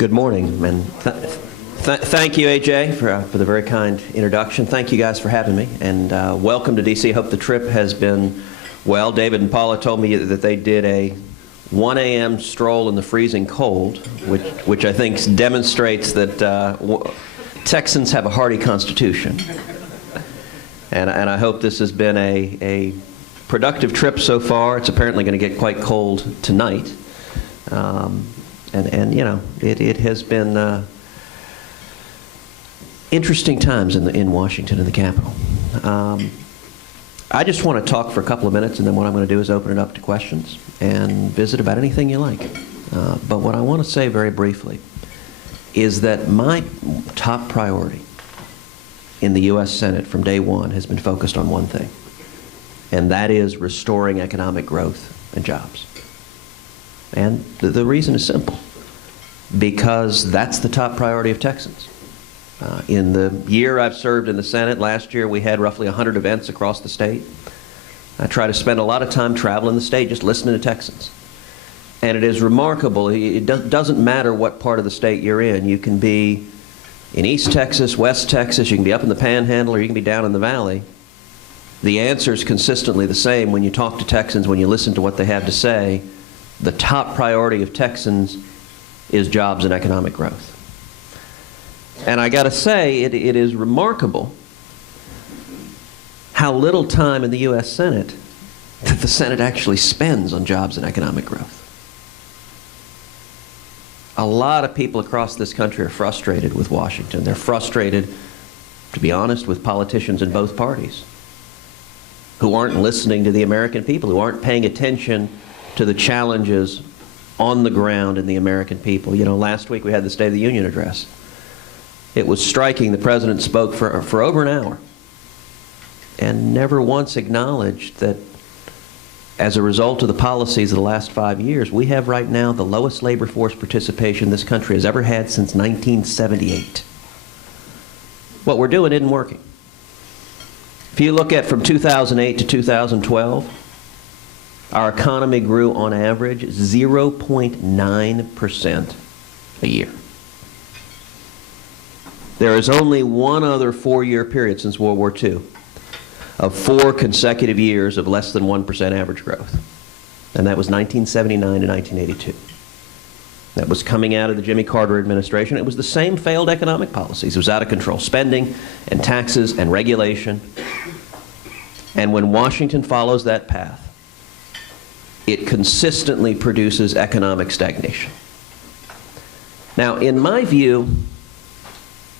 Good morning, and thank you, AJ, for the very kind introduction. Thank you guys for having me, and welcome to D.C. I hope the trip has been well. David and Paula told me that they did a 1 a.m. stroll in the freezing cold, which I think demonstrates that Texans have a hardy constitution. And I hope this has been a productive trip so far. It's apparently going to get quite cold tonight. And you know, it has been interesting times in Washington, in the Capitol. I just want to talk for a couple of minutes, and then what I'm going to do is open it up to questions and visit about anything you like. But what I want to say very briefly is that my top priority in the U.S. Senate from day one has been focused on one thing, and that is restoring economic growth and jobs. And the reason is simple, because that's the top priority of Texans. In the year I've served in the Senate, last year we had roughly 100 events across the state. I try to spend a lot of time traveling the state just listening to Texans. And it is remarkable. It doesn't matter what part of the state you're in. You can be in East Texas, West Texas, you can be up in the Panhandle, or you can be down in the Valley. The answer is consistently the same when you talk to Texans, when you listen to what they have to say. The top priority of Texans is jobs and economic growth. And I got to say, it is remarkable how little time in the U.S. Senate that the Senate actually spends on jobs and economic growth. A lot of people across this country are frustrated with Washington. They're frustrated, to be honest, with politicians in both parties who aren't listening to the American people, who aren't paying attention to the challenges on the ground in the American people. You know, last week we had the State of the Union address. It was striking. The President spoke for over an hour and never once acknowledged that as a result of the policies of the last 5 years, we have right now the lowest labor force participation this country has ever had since 1978. What we're doing isn't working. If you look at from 2008 to 2012, our economy grew on average 0.9% a year. There is only one other 4-year period since World War II of 4 consecutive years of less than 1% average growth. And that was 1979 to 1982. That was coming out of the Jimmy Carter administration. It was the same failed economic policies. It was out of control spending and taxes and regulation. And when Washington follows that path, it consistently produces economic stagnation. Now, in my view,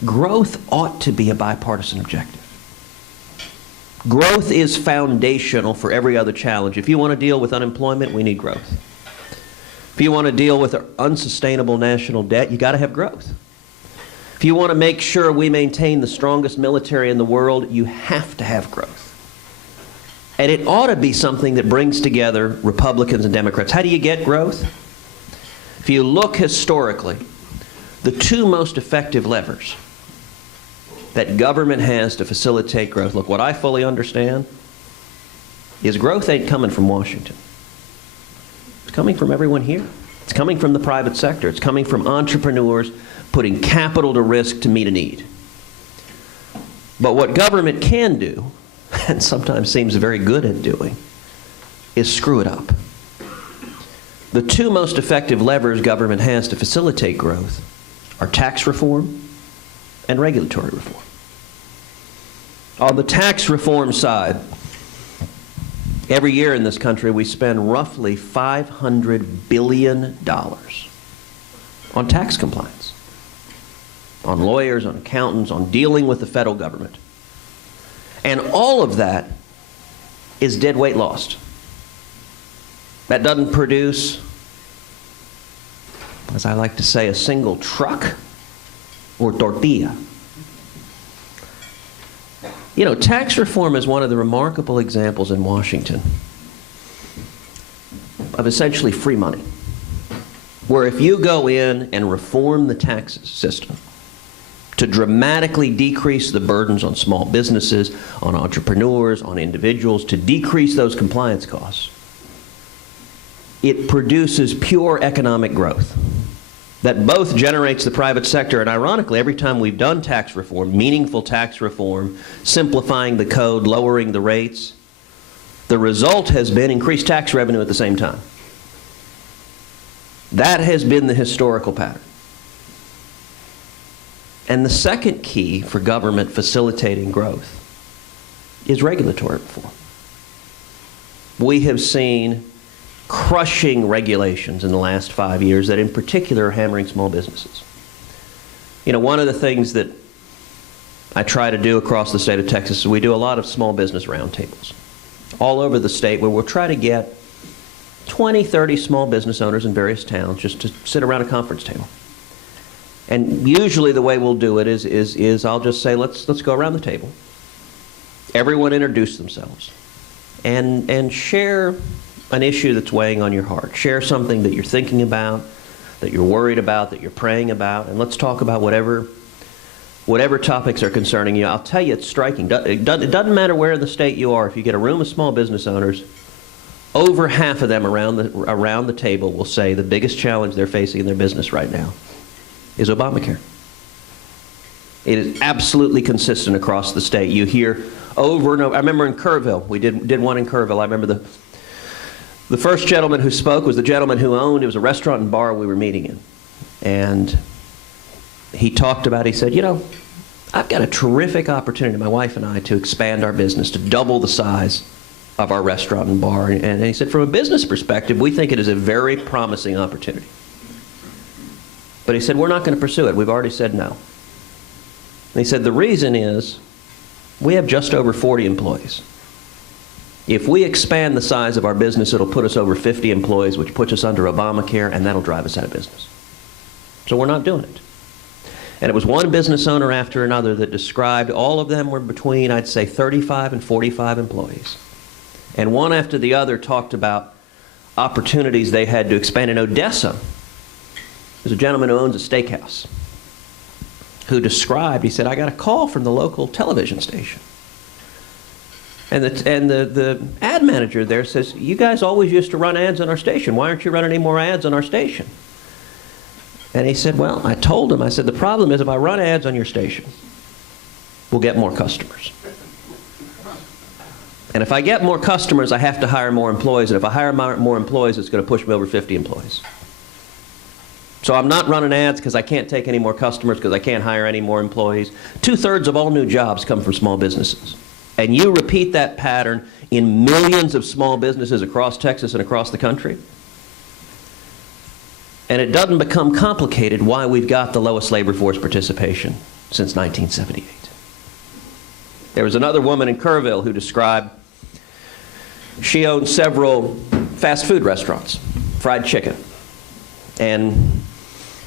growth ought to be a bipartisan objective. Growth is foundational for every other challenge. If you want to deal with unemployment, we need growth. If you want to deal with unsustainable national debt, you got to have growth. If you want to make sure we maintain the strongest military in the world, you have to have growth. And it ought to be something that brings together Republicans and Democrats. How do you get growth? If you look historically, the two most effective levers that government has to facilitate growth, look, what I fully understand is growth ain't coming from Washington. It's coming from everyone here. It's coming from the private sector. It's coming from entrepreneurs putting capital to risk to meet a need. But what government can do, and sometimes seems very good at doing, is screw it up. The two most effective levers government has to facilitate growth are tax reform and regulatory reform. On the tax reform side, every year in this country we spend roughly $500 billion on tax compliance, on lawyers, on accountants, on dealing with the federal government. And all of that is dead weight lost. That doesn't produce, as I like to say, a single truck or tortilla. You know, tax reform is one of the remarkable examples in Washington of essentially free money, where if you go in and reform the tax system to dramatically decrease the burdens on small businesses, on entrepreneurs, on individuals, to decrease those compliance costs, it produces pure economic growth. that both generates the private sector. And ironically, every time we've done tax reform, meaningful tax reform, simplifying the code, lowering the rates, the result has been increased tax revenue at the same time. That has been the historical pattern. And the second key for government facilitating growth is regulatory reform. We have seen crushing regulations in the last 5 years that in particular are hammering small businesses. You know, one of the things that I try to do across the state of Texas is we do a lot of small business roundtables all over the state where we'll try to get 20, 30 small business owners in various towns just to sit around a conference table. And usually the way we'll do it is I'll just say, let's go around the table. Everyone introduce themselves and share an issue that's weighing on your heart. Share something that you're thinking about, that you're worried about, that you're praying about, and let's talk about whatever topics are concerning you. I'll tell you, it's striking. It doesn't matter where in the state you are. If you get a room of small business owners, over half of them around the table will say the biggest challenge they're facing in their business right now is Obamacare. It is absolutely consistent across the state. You hear over and over. I remember in Kerrville, we did one in Kerrville. I remember the first gentleman who spoke was the gentleman who owned, it was a restaurant and bar we were meeting in. And he talked about, he said, you know, I've got a terrific opportunity, my wife and I, to expand our business, to double the size of our restaurant and bar. And he said, from a business perspective, we think it is a very promising opportunity. But he said, we're not going to pursue it. We've already said no. And he said, the reason is we have just over 40 employees. If we expand the size of our business, it'll put us over 50 employees, which puts us under Obamacare, and that'll drive us out of business. So we're not doing it. And it was one business owner after another that described, all of them were between, I'd say, 35 and 45 employees. And one after the other talked about opportunities they had to expand. In Odessa, there's a gentleman who owns a steakhouse who described, he said, I got a call from the local television station. And the ad manager there says, you guys always used to run ads on our station. Why aren't you running any more ads on our station? And he said, well, I told him, I said, the problem is if I run ads on your station, we'll get more customers. And if I get more customers, I have to hire more employees. And if I hire more employees, it's going to push me over 50 employees. So I'm not running ads because I can't take any more customers, because I can't hire any more employees. 2/3 of all new jobs come from small businesses. And you repeat that pattern in millions of small businesses across Texas and across the country, and it doesn't become complicated why we've got the lowest labor force participation since 1978. There was another woman in Kerrville who described, she owned several fast food restaurants, fried chicken. And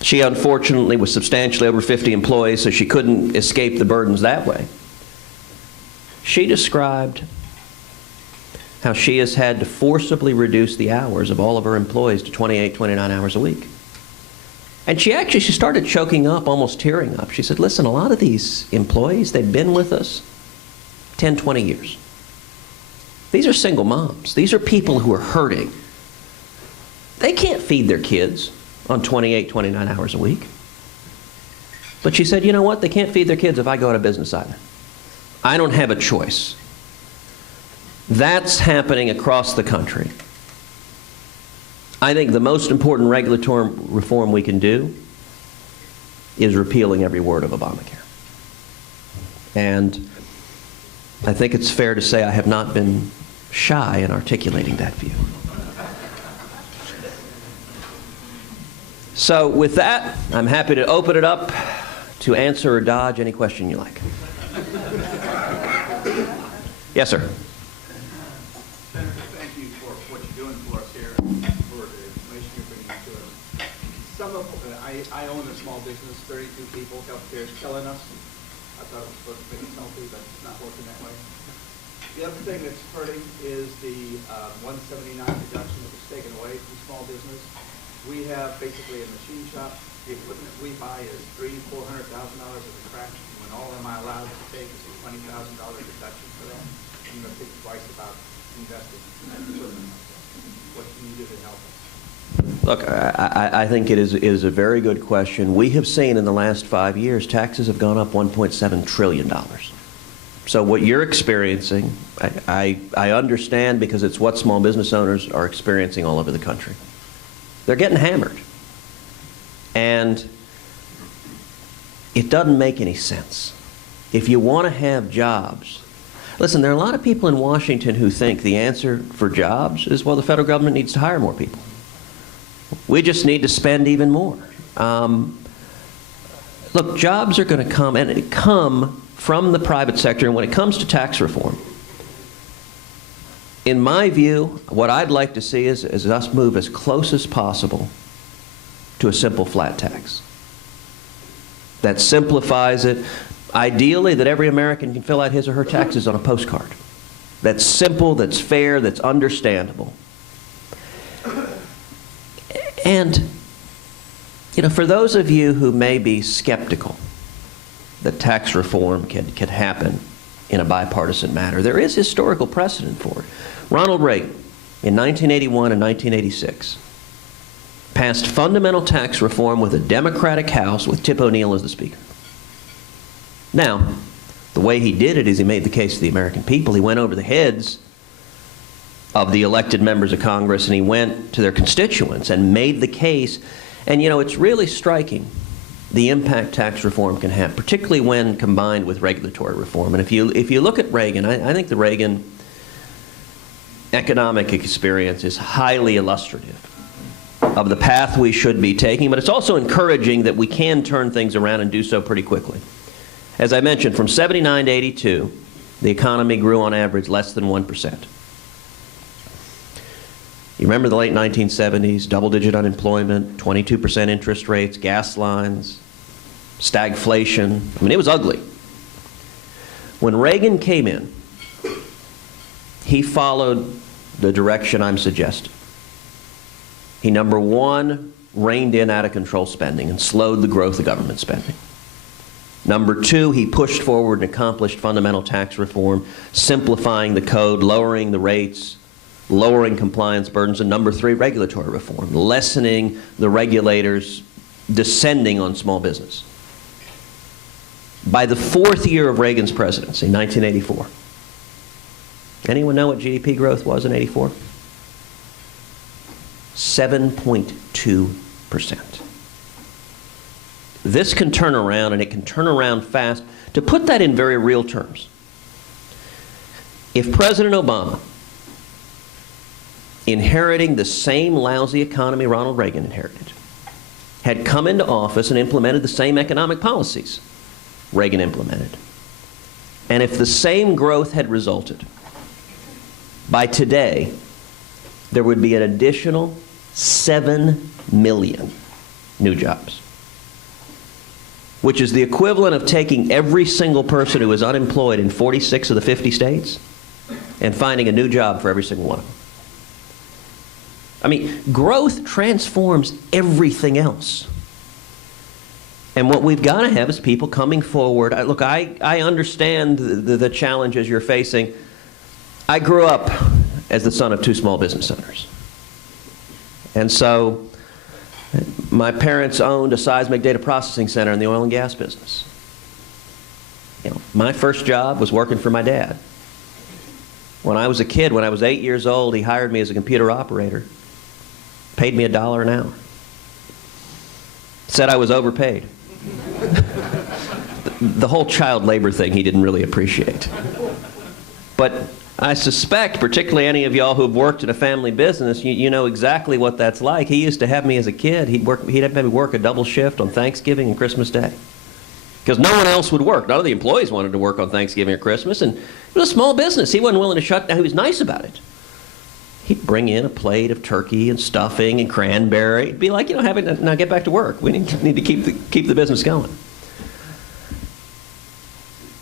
she unfortunately was substantially over 50 employees, so she couldn't escape the burdens that way. She described how she has had to forcibly reduce the hours of all of her employees to 28, 29 hours a week. And she started choking up, almost tearing up. She said, listen, a lot of these employees, they've been with us 10, 20 years. These are single moms. These are people who are hurting. They can't feed their kids on 28, 29 hours a week. But she said, you know what? They can't feed their kids if I go out of business either. I don't have a choice. That's happening across the country. I think the most important regulatory reform we can do is repealing every word of Obamacare. And I think it's fair to say I have not been shy in articulating that view. So with that, I'm happy to open it up to answer or dodge any question you like. Yes, sir. Senator, thank you for what you're doing for us here, for the information you're bringing to us. I own a small business, 32 people, healthcare is killing us. I thought it was supposed to make us healthy, but it's not working that way. The other thing that's hurting is the 179 deduction that was taken away from small business. We have basically a machine shop. The equipment we buy is $300,000 to $400,000 of the crack. When all am I allowed to take is a $20,000 deduction for that. I'm going to think twice about investing in that equipment. What can you do to help us? Look, I think it is a very good question. We have seen in the last 5 years, taxes have gone up $1.7 trillion. So what you're experiencing, I understand, because it's what small business owners are experiencing all over the country. They're getting hammered. And it doesn't make any sense. If you want to have jobs, listen, there are a lot of people in Washington who think the answer for jobs is, well, the federal government needs to hire more people. We just need to spend even more. Look, jobs are going to come, and come from the private sector. And when it comes to tax reform, in my view, what I'd like to see is us move as close as possible to a simple flat tax. That simplifies it. Ideally, that every American can fill out his or her taxes on a postcard. That's simple, that's fair, that's understandable. And, you know, for those of you who may be skeptical that tax reform could happen in a bipartisan manner, there is historical precedent for it. Ronald Reagan, in 1981 and 1986, passed fundamental tax reform with a Democratic House with Tip O'Neill as the Speaker. Now, the way he did it is he made the case to the American people. He went over the heads of the elected members of Congress, and he went to their constituents and made the case. And, you know, it's really striking the impact tax reform can have, particularly when combined with regulatory reform. And if you look at Reagan, I think the Reagan economic experience is highly illustrative of the path we should be taking, but it's also encouraging that we can turn things around and do so pretty quickly. As I mentioned, from 79 to 82, the economy grew on average less than 1%. You remember the late 1970s, double-digit unemployment, 22% interest rates, gas lines, stagflation. I mean, it was ugly. When Reagan came in, he followed the direction I'm suggesting. He, number one, reined in out-of-control spending and slowed the growth of government spending. Number two, he pushed forward and accomplished fundamental tax reform, simplifying the code, lowering the rates, lowering compliance burdens. And number three, regulatory reform, lessening the regulators descending on small business. By the fourth year of Reagan's presidency, 1984, anyone know what GDP growth was in 84? 7.2%. This can turn around, and it can turn around fast. To put that in very real terms, if President Obama, inheriting the same lousy economy Ronald Reagan inherited, had come into office and implemented the same economic policies Reagan implemented, and if the same growth had resulted, by today, there would be an additional 7 million new jobs, which is the equivalent of taking every single person who is unemployed in 46 of the 50 states and finding a new job for every single one of them. I mean, growth transforms everything else. And what we've got to have is people coming forward. Look, I understand the challenges you're facing. I grew up as the son of two small business owners. And so my parents owned a seismic data processing center in the oil and gas business. You know, my first job was working for my dad. When I was a kid, when I was 8 years old, he hired me as a computer operator, paid me $1 an hour. Said I was overpaid. The whole child labor thing he didn't really appreciate. But I suspect, particularly any of y'all who've worked in a family business, you know exactly what that's like. He used to have me as a kid. He'd have me work a double shift on Thanksgiving and Christmas Day, because no one else would work. None of the employees wanted to work on Thanksgiving or Christmas, and it was a small business. He wasn't willing to shut down. He was nice about it. He'd bring in a plate of turkey and stuffing and cranberry. It'd be like, you know, now get back to work. We need to keep the business going.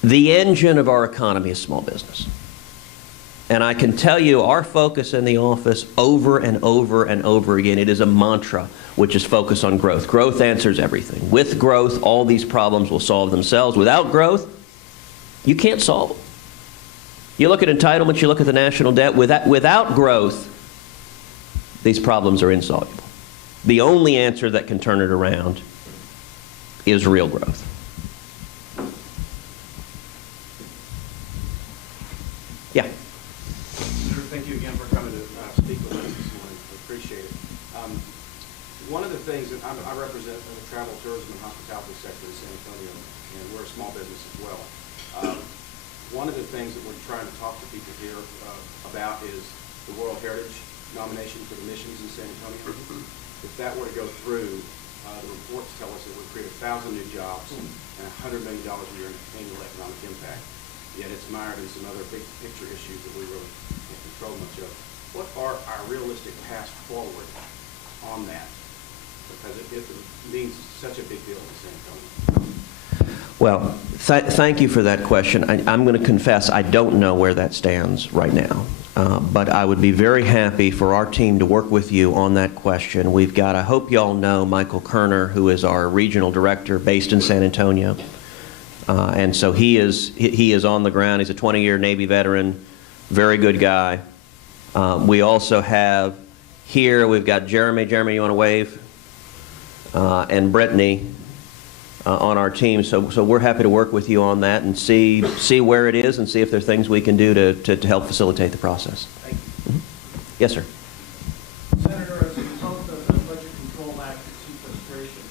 The engine of our economy is small business. And I can tell you, our focus in the office over and over and over again, it is a mantra, which is focus on growth. Growth answers everything. With growth, all these problems will solve themselves. Without growth, you can't solve them. You look at entitlements, you look at the national debt. Without growth, these problems are insoluble. the only answer that can turn it around is real growth. Yeah. Senator, thank you again for coming to speak with us this morning. We appreciate it. One of the things that I represent the travel, tourism, and hospitality sector in San Antonio, and we're a small business as well. One of the things that we're trying to talk to people here about is the World Heritage nomination for the missions in San Antonio. If that were to go through, the reports tell us it would create 1,000 new jobs and $100 million a year in annual economic impact. Yet it's mired in some other big picture issues that we really can't control much of. What are our realistic paths forward on that? Because it means such a big deal in San Antonio. Well, thank you for that question. I'm going to confess I don't know where that stands right now. But I would be very happy for our team to work with you on that question. We've got, I hope you all know, Michael Kerner, who is our regional director based in San Antonio. And so he is on the ground. He's a 20-year Navy veteran, very good guy. We also have here, we've got Jeremy. Jeremy, you want to wave? And Brittany on our team. So we're happy to work with you on that and see where it is and see if there are things we can do to help facilitate the process. Thank you. Mm-hmm. Yes, sir. Senator, as a result of the Budget Control Act and sequestration,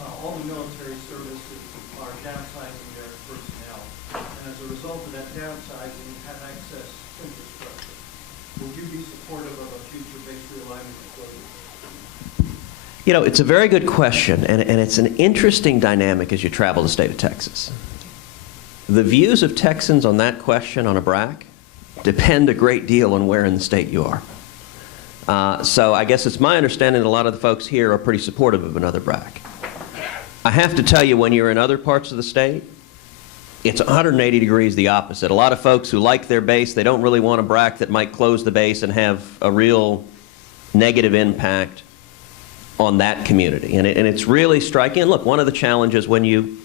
all the military services are downsizing their personnel. And as a result of that downsizing, you have access to infrastructure. Would you be supportive of a future base realignment closure? You know, it's a very good question, and it's an interesting dynamic as you travel the state of Texas. The views of Texans on that question on a BRAC depend a great deal on where in the state you are. So I guess it's my understanding that a lot of the folks here are pretty supportive of another BRAC. I have to tell you, when you're in other parts of the state, it's 180 degrees the opposite. A lot of folks who like their base, they don't really want a BRAC that might close the base and have a real negative impact on that community. And it's really striking. And look, one of the challenges when you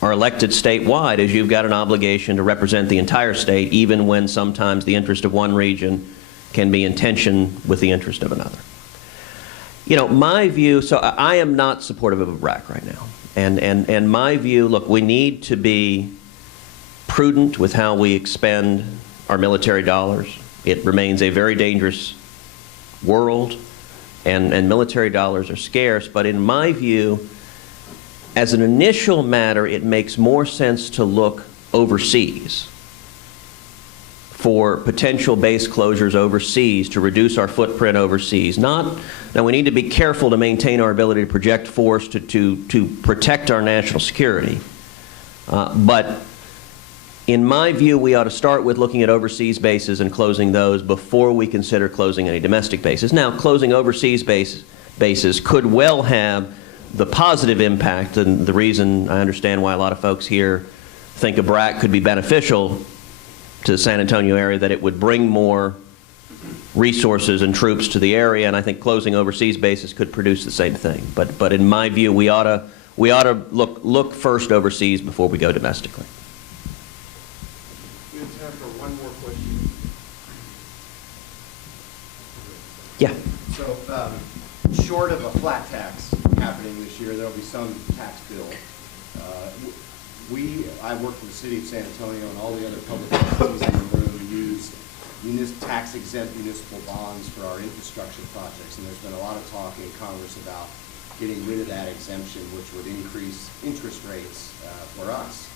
are elected statewide is you've got an obligation to represent the entire state, even when sometimes the interest of one region can be in tension with the interest of another. You know, my view, so I am not supportive of a BRAC right now. And my view, look, we need to be prudent with how we expend our military dollars. It remains a very dangerous world. And military dollars are scarce, but in my view, as an initial matter, it makes more sense to look overseas for potential base closures overseas to reduce our footprint overseas. Now we need to be careful to maintain our ability to project force to protect our national security. But in my view, we ought to start with looking at overseas bases and closing those before we consider closing any domestic bases. Now, closing overseas bases could well have the positive impact, and the reason I understand why a lot of folks here think a BRAC could be beneficial to the San Antonio area, that it would bring more resources and troops to the area, and I think closing overseas bases could produce the same thing. But in my view, we ought to look first overseas before we go domestically. We have time for one more question. Yeah. So, short of a flat tax happening this year, there'll be some tax bill. I work for the city of San Antonio, and all the other public entities in the room use tax-exempt municipal bonds for our infrastructure projects, and there's been a lot of talk in Congress about getting rid of that exemption, which would increase interest rates for us.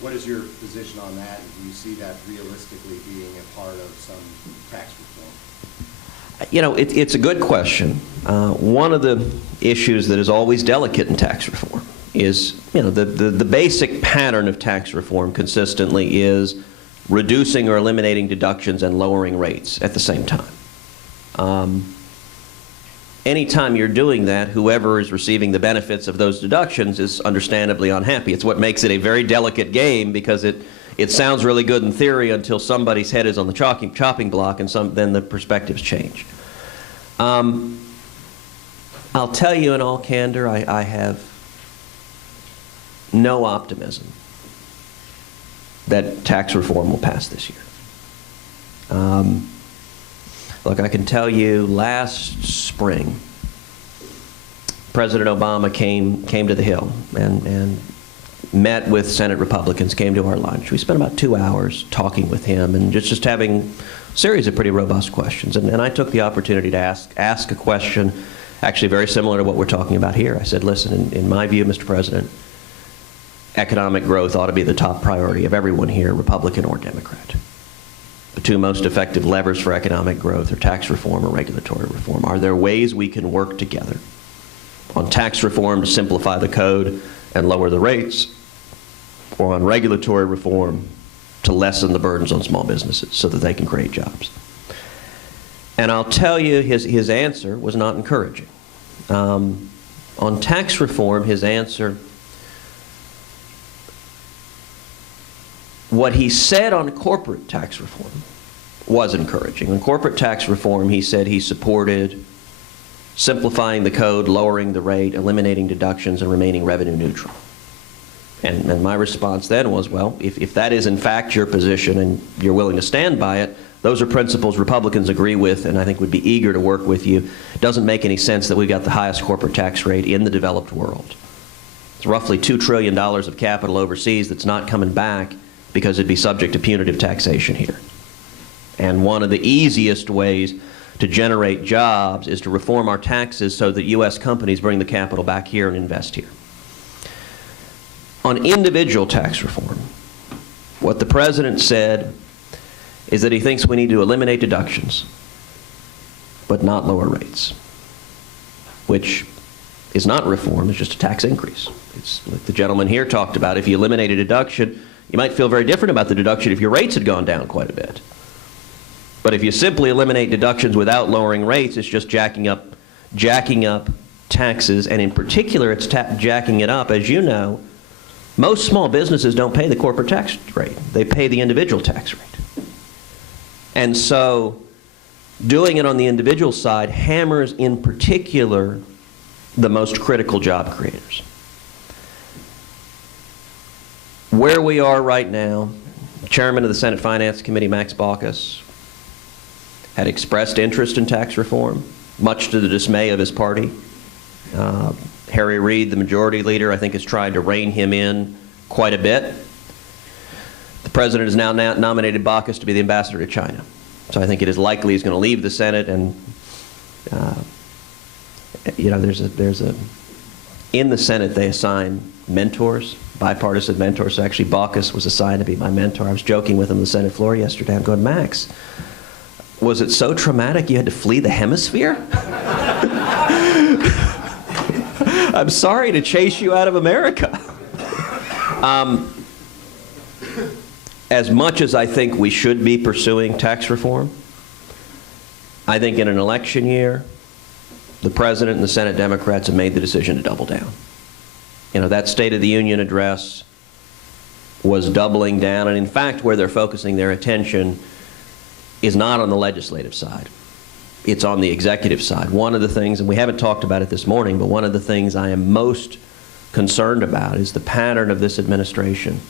What is your position on that, and do you see that realistically being a part of some tax reform? You know, it's a good question. One of the issues that is always delicate in tax reform is, you know, the basic pattern of tax reform consistently is reducing or eliminating deductions and lowering rates at the same time. Anytime you're doing that, whoever is receiving the benefits of those deductions is understandably unhappy. It's what makes it a very delicate game, because it sounds really good in theory until somebody's head is on the chopping block, and then the perspectives change. I'll tell you in all candor, I have no optimism that tax reform will pass this year. Look, I can tell you last spring, President Obama came to the Hill and met with Senate Republicans, came to our lunch. We spent about 2 hours talking with him and just having a series of pretty robust questions. And I took the opportunity to ask a question actually very similar to what we're talking about here. I said, listen, in my view, Mr. President, economic growth ought to be the top priority of everyone here, Republican or Democrat. The two most effective levers for economic growth are tax reform or regulatory reform. Are there ways we can work together on tax reform to simplify the code and lower the rates, or on regulatory reform to lessen the burdens on small businesses so that they can create jobs? And I'll tell you, his answer was not encouraging. On tax reform, his answer, what he said on corporate tax reform was encouraging. On corporate tax reform, he said he supported simplifying the code, lowering the rate, eliminating deductions, and remaining revenue neutral. And my response then was, well, if that is in fact your position and you're willing to stand by it, those are principles Republicans agree with and I think would be eager to work with you. It doesn't make any sense that we've got the highest corporate tax rate in the developed world. It's roughly $2 trillion of capital overseas that's not coming back because it'd be subject to punitive taxation here. And one of the easiest ways to generate jobs is to reform our taxes so that U.S. companies bring the capital back here and invest here. On individual tax reform, what the President said is that he thinks we need to eliminate deductions, but not lower rates, which is not reform, it's just a tax increase. It's like the gentleman here talked about. If you eliminate a deduction, you might feel very different about the deduction if your rates had gone down quite a bit. But if you simply eliminate deductions without lowering rates, it's just jacking up taxes, and in particular, it's jacking it up. As you know, most small businesses don't pay the corporate tax rate. They pay the individual tax rate. And so doing it on the individual side hammers, in particular, the most critical job creators. Where we are right now, Chairman of the Senate Finance Committee, Max Baucus, had expressed interest in tax reform, much to the dismay of his party. Harry Reid, the majority leader, I think has tried to rein him in quite a bit. The President has now nominated Baucus to be the ambassador to China. So I think it is likely he's going to leave the Senate, and you know, in the Senate they assign mentors, bipartisan mentors. So actually Baucus was assigned to be my mentor. I was joking with him on the Senate floor yesterday. I'm going, Max, was it so traumatic you had to flee the hemisphere? I'm sorry to chase you out of America. As much as I think we should be pursuing tax reform, I think in an election year, the President and the Senate Democrats have made the decision to double down. You know, that State of the Union address was doubling down, and in fact, where they're focusing their attention is not on the legislative side. It's on the executive side. One of the things, and we haven't talked about it this morning, but one of the things I am most concerned about is the pattern of this administration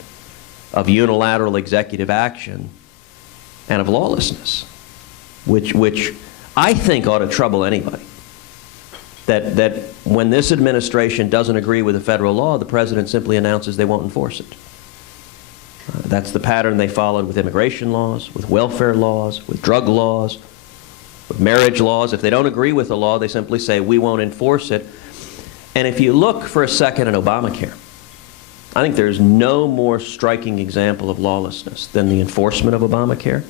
of unilateral executive action and of lawlessness, which I think ought to trouble anybody. That when this administration doesn't agree with a federal law, the President simply announces they won't enforce it. That's the pattern they followed with immigration laws, with welfare laws, with drug laws, with marriage laws. If they don't agree with the law, they simply say, we won't enforce it. And if you look for a second at Obamacare, I think there's no more striking example of lawlessness than the enforcement of Obamacare.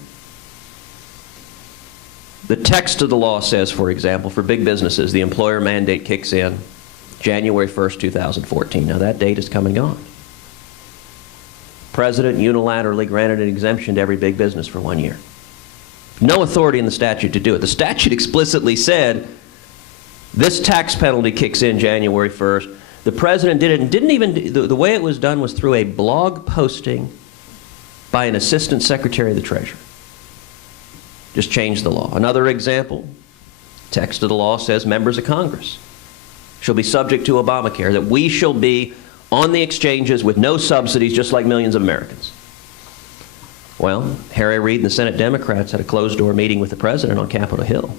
The text of the law says, for example, for big businesses, the employer mandate kicks in January 1st, 2014. Now that date is come and gone. President unilaterally granted an exemption to every big business for 1 year. No authority in the statute to do it. The statute explicitly said this tax penalty kicks in January 1st. The President did it and didn't even, the way it was done was through a blog posting by an Assistant Secretary of the Treasury. Just changed the law. Another example, text of the law says members of Congress shall be subject to Obamacare, that we shall be on the exchanges with no subsidies, just like millions of Americans. Well, Harry Reid and the Senate Democrats had a closed-door meeting with the President on Capitol Hill.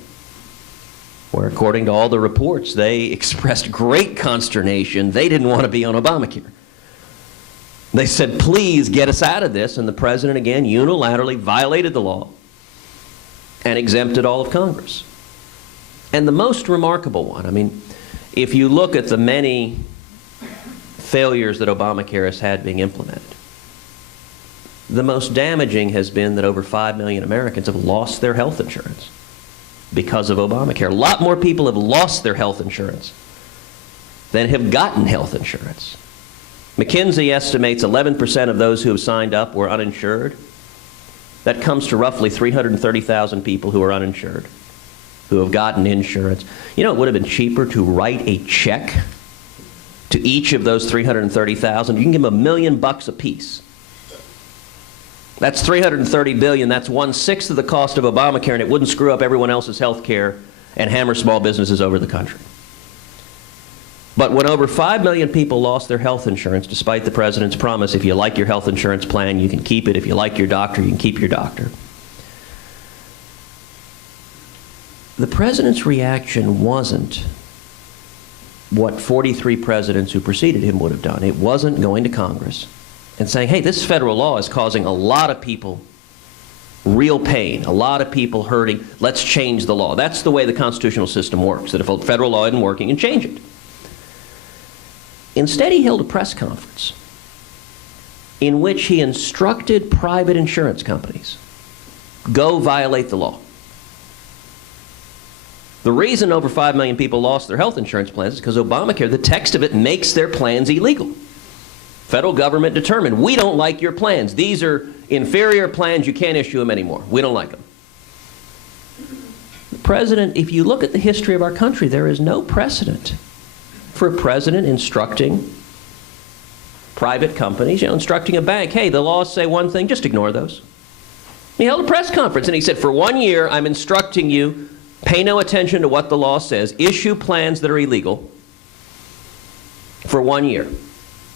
where, according to all the reports, they expressed great consternation. They didn't want to be on Obamacare. They said, please get us out of this, and the president, again, unilaterally violated the law and exempted all of Congress. And the most remarkable one, I mean, if you look at the many failures that Obamacare has had being implemented, the most damaging has been that over 5 million Americans have lost their health insurance because of Obamacare. A lot more people have lost their health insurance than have gotten health insurance. McKinsey estimates 11% of those who have signed up were uninsured. That comes to roughly 330,000 people who are uninsured, who have gotten insurance. You know, it would have been cheaper to write a check to each of those 330,000. You can give them $1 million a piece. That's $330 billion. That's 1/6 of the cost of Obamacare, and it wouldn't screw up everyone else's health care and hammer small businesses over the country. But when over 5 million people lost their health insurance, despite the president's promise, if you like your health insurance plan, you can keep it. If you like your doctor, you can keep your doctor. The president's reaction wasn't what 43 presidents who preceded him would have done. It wasn't going to Congress and saying, hey, this federal law is causing a lot of people real pain, a lot of people hurting. Let's change the law. That's the way the constitutional system works, that if a federal law isn't working, you change it. Instead, he held a press conference in which he instructed private insurance companies, go violate the law. The reason over 5 million people lost their health insurance plans is because Obamacare, the text of it, makes their plans illegal. Federal government determined, we don't like your plans. These are inferior plans. You can't issue them anymore. We don't like them. The president, if you look at the history of our country, there is no precedent for a president instructing private companies, instructing a bank, hey, the laws say one thing, just ignore those. He held a press conference and he said, for 1 year, I'm instructing you, pay no attention to what the law says, issue plans that are illegal for 1 year,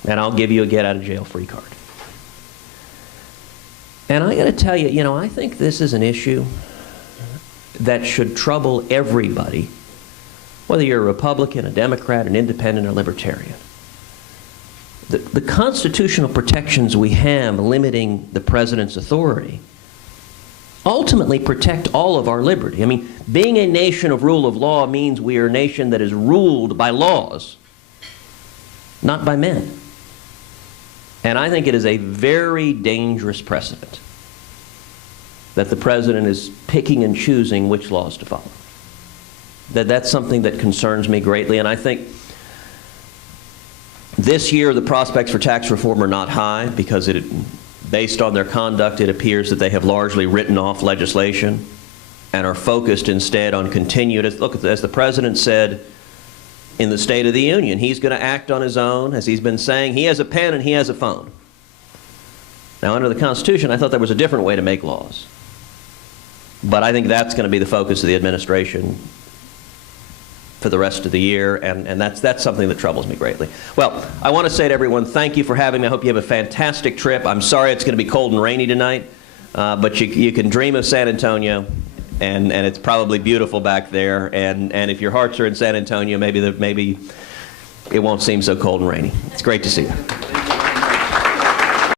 and I'll give you a get-out-of-jail-free card. And I got to tell you, I think this is an issue that should trouble everybody, whether you're a Republican, a Democrat, an independent, or libertarian. The constitutional protections we have limiting the president's authority ultimately protect all of our liberty. I mean, being a nation of rule of law means we are a nation that is ruled by laws, not by men. And I think it is a very dangerous precedent that the president is picking and choosing which laws to follow. That's something that concerns me greatly, and I think this year the prospects for tax reform are not high because based on their conduct, it appears that they have largely written off legislation and are focused instead on continued, as the president said in the State of the Union, he's going to act on his own, as he's been saying. He has a pen and he has a phone. Now, under the Constitution, I thought there was a different way to make laws. But I think that's going to be the focus of the administration for the rest of the year, and that's something that troubles me greatly. Well, I want to say to everyone, thank you for having me. I hope you have a fantastic trip. I'm sorry it's going to be cold and rainy tonight, but you can dream of San Antonio, and it's probably beautiful back there. And if your hearts are in San Antonio, maybe it won't seem so cold and rainy. It's great to see you.